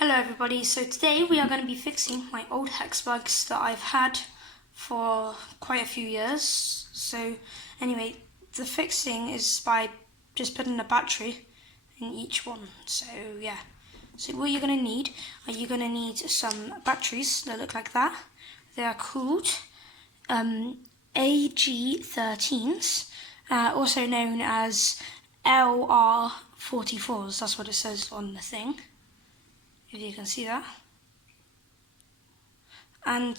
Hello everybody, so today we are going to be fixing my old hex bugs that I've had for quite a few years. So anyway, the fixing is by just putting a battery in each one. So yeah, so what you're going to need, some batteries that look like that. They are called AG13s, also known as LR44s, that's what it says on the thing, if you can see that. And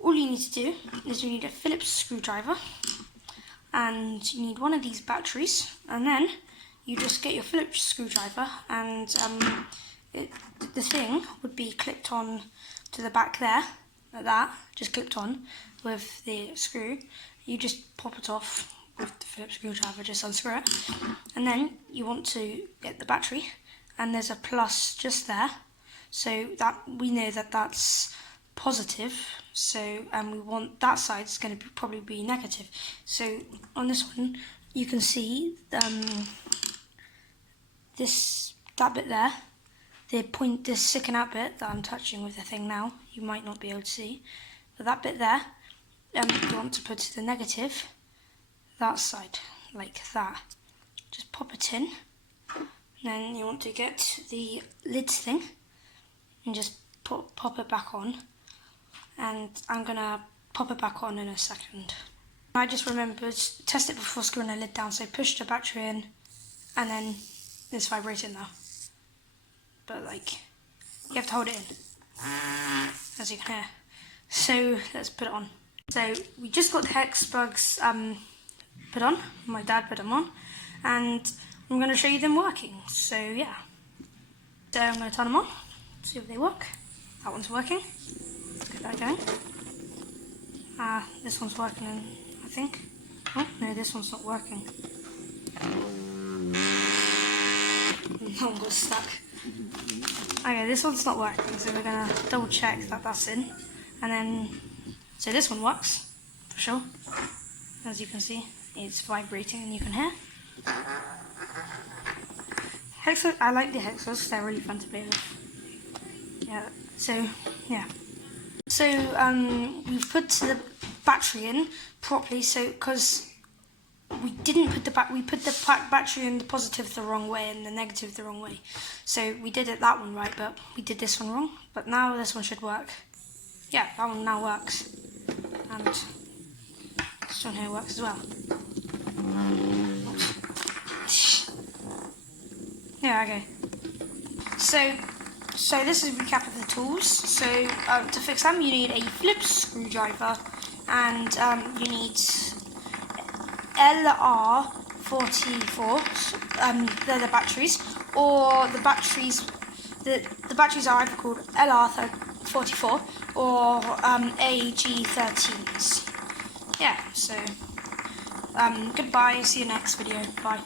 all you need to do is you need a Phillips screwdriver, and you need one of these batteries, and then you just get your Phillips screwdriver, and the thing would be clipped on to the back there, like that, just clipped on with the screw. You just pop it off with the Phillips screwdriver, just unscrew it, and then you want to get the battery, and there's a plus just there, so that we know that that's positive, so we want that side is going to probably be negative. So on this one you can see that bit there, this sticking out bit that I'm touching with the thing now, you might not be able to see, but that bit there, you want to put the negative that side, like that. Just pop it in. Then you want to get the lid thing and just pop it back on, and I'm gonna pop it back on in a second. I just remembered to test it before screwing the lid down, so push the battery in and then it's vibrating now, but like you have to hold it in, as you can hear. So let's put it on. So we just got the hex bugs put on, my dad put them on, and I'm going to show you them working, so yeah. So I'm going to turn them on, see if they work. That one's working, let's get that going. This one's working, I think. Oh, no, this one's not working. That one got stuck. Okay, this one's not working, so we're going to double check that that's in. And then, so this one works, for sure. As you can see, it's vibrating and you can hear. I like the hexers, they're really fun to play with. Yeah, so yeah. So we've put the battery in properly, so because we didn't put we put the battery in the positive the wrong way and the negative the wrong way. So we did that one right, but we did this one wrong. But now this one should work. Yeah, that one now works. And this one here works as well. Yeah, okay. So this is a recap of the tools. So to fix them, you need a Phillips screwdriver, and you need LR44. They're the batteries, or the batteries. The batteries are either called LR44 or AG13s. Yeah. So goodbye. See you next video. Bye.